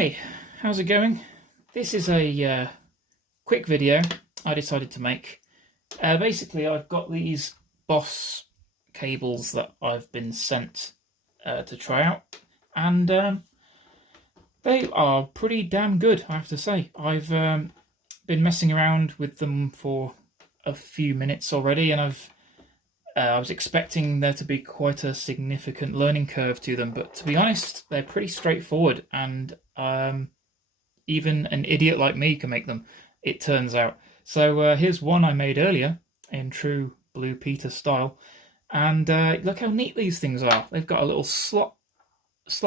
Hey, how's it going? This is a quick video I decided to make. Basically, I've got these Boss cables that I've been sent to try out, and they are pretty damn good, I have to say. I've been messing around with them for a few minutes already, and I was expecting there to be quite a significant learning curve to them, but to be honest, they're pretty straightforward, and even an idiot like me can make them, it turns out. So here's one I made earlier in true Blue Peter style, and look how neat these things are. They've got a little slot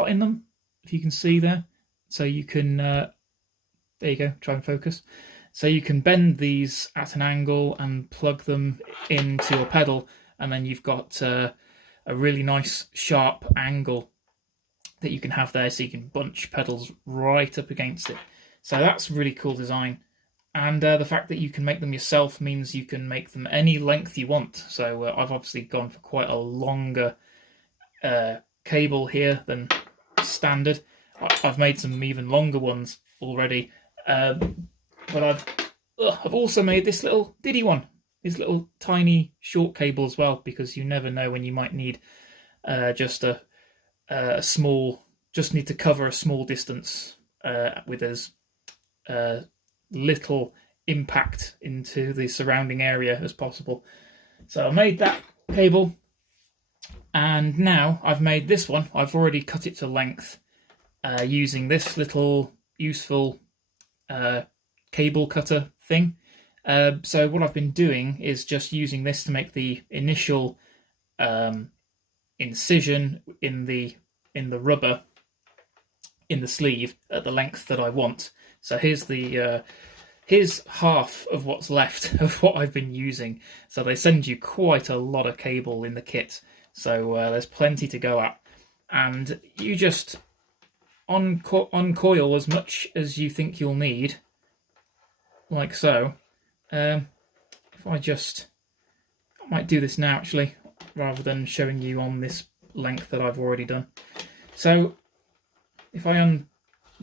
in them, if you can see there, so you can there you go, try and focus. So you can bend these at an angle and plug them into your pedal, and then you've got a really nice sharp angle that you can have there, so you can bunch pedals right up against it. So that's a really cool design. And the fact that you can make them yourself means you can make them any length you want. So I've obviously gone for quite a longer cable here than standard. I've made some even longer ones already. But I've also made this little diddy one, this little tiny short cable as well, because you never know when you might need just a small, just need to cover a small distance with as little impact into the surrounding area as possible. So I made that cable, and now I've made this one. I've already cut it to length using this little useful cable cutter thing. So what I've been doing is just using this to make the initial incision in the rubber in the sleeve at the length that I want. So here's half of what's left of what I've been using. So they send you quite a lot of cable in the kit, so there's plenty to go at, and you just uncoil as much as you think you'll need, like so. If I might do this now actually, rather than showing you on this length that I've already done. So if I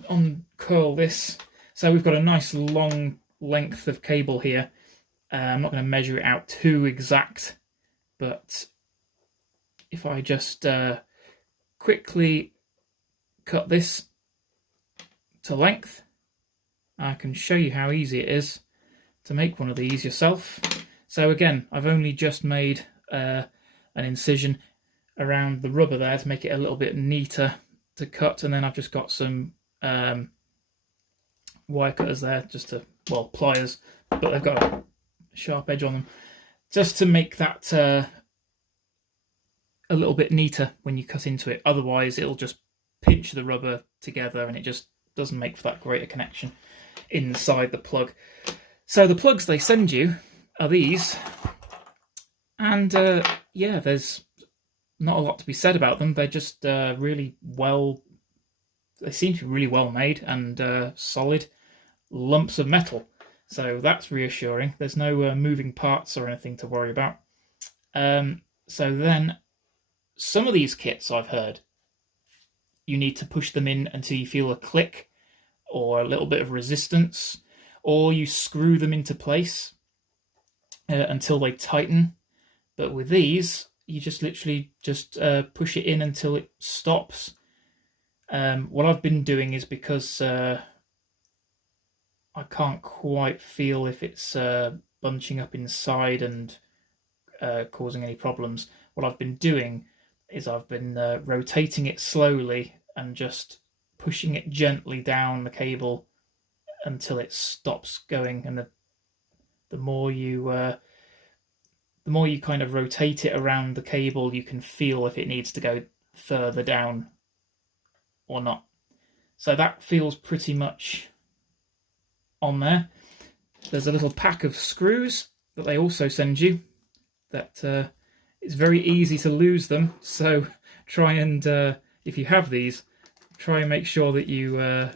uncurl this, so we've got a nice long length of cable here. I'm not going to measure it out too exact, but if I just quickly cut this to length, I can show you how easy it is to make one of these yourself. So again, I've only just made an incision around the rubber there to make it a little bit neater to cut, and then I've just got some wire cutters there, just to, well, pliers, but they've got a sharp edge on them, just to make that a little bit neater when you cut into it. Otherwise it'll just pinch the rubber together and it just doesn't make for that great a connection inside the plug. So the plugs they send you are these, and yeah, there's not a lot to be said about them. They're just really well, they seem to be really well made and solid lumps of metal. So that's reassuring. There's no moving parts or anything to worry about. So then, some of these kits I've heard, you need to push them in until you feel a click or a little bit of resistance, or you screw them into place until they tighten. But with these, you just literally just push it in until it stops. What I've been doing is, because I can't quite feel if it's bunching up inside and causing any problems, what I've been doing is I've been rotating it slowly and just pushing it gently down the cable until it stops going. And the more you kind of rotate it around the cable, you can feel if it needs to go further down or not. So that feels pretty much on there. There's a little pack of screws that they also send you that it's very easy to lose them, so try and if you have these, try and make sure that you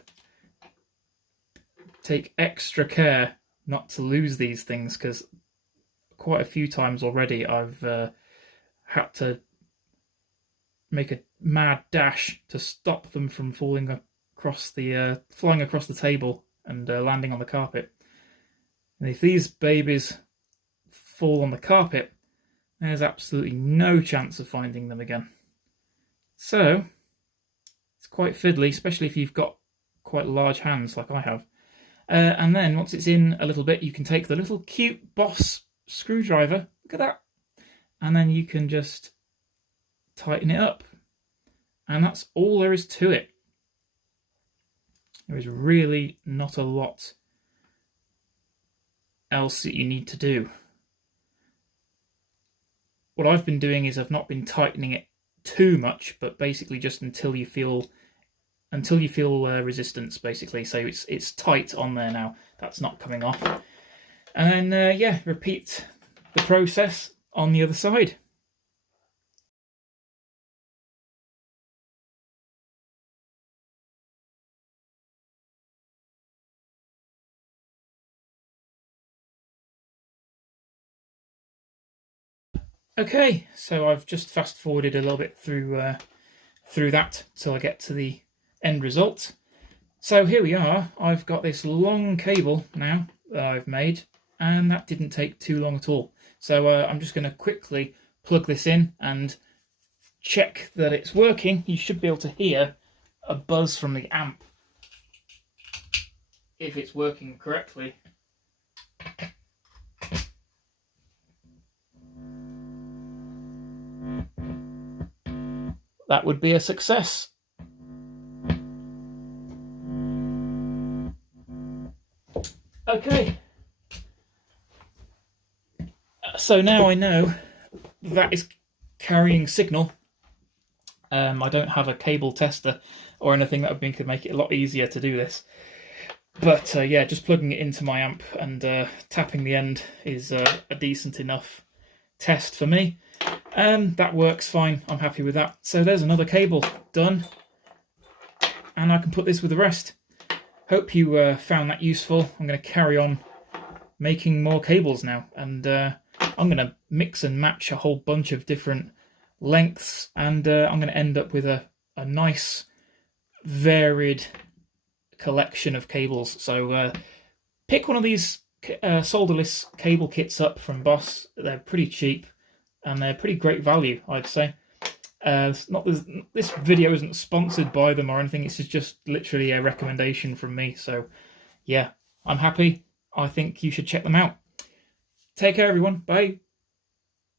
take extra care not to lose these things, because quite a few times already I've had to make a mad dash to stop them from falling across the flying across the table and landing on the carpet. And if these babies fall on the carpet, there's absolutely no chance of finding them again. So it's quite fiddly, especially if you've got quite large hands like I have. And then once it's in a little bit, you can take the little cute Boss screwdriver, look at that, and then you can just tighten it up. And that's all there is to it. There is really not a lot else that you need to do. What I've been doing is I've not been tightening it too much, but basically just until you feel resistance, basically. So it's tight on there now. That's not coming off. And then yeah, repeat the process on the other side. Okay, so I've just fast forwarded a little bit through that till I get to the end result. So here we are. I've got this long cable now that I've made, and that didn't take too long at all. So I'm just going to quickly plug this in and check that it's working. You should be able to hear a buzz from the amp if it's working correctly. That would be a success. Okay. So now I know that is carrying signal. I don't have a cable tester or anything that could make it a lot easier to do this. But yeah, just plugging it into my amp and tapping the end is a decent enough test for me. That works fine. I'm happy with that. So there's another cable done, and I can put this with the rest. Hope you found that useful. I'm going to carry on making more cables now, and I'm going to mix and match a whole bunch of different lengths, and I'm going to end up with a nice varied collection of cables. So pick one of these solderless cable kits up from Boss. They're pretty cheap and they're pretty great value, I'd say. This video isn't sponsored by them or anything. It's just literally a recommendation from me. So yeah, I'm happy. I think you should check them out. Take care, everyone. Bye.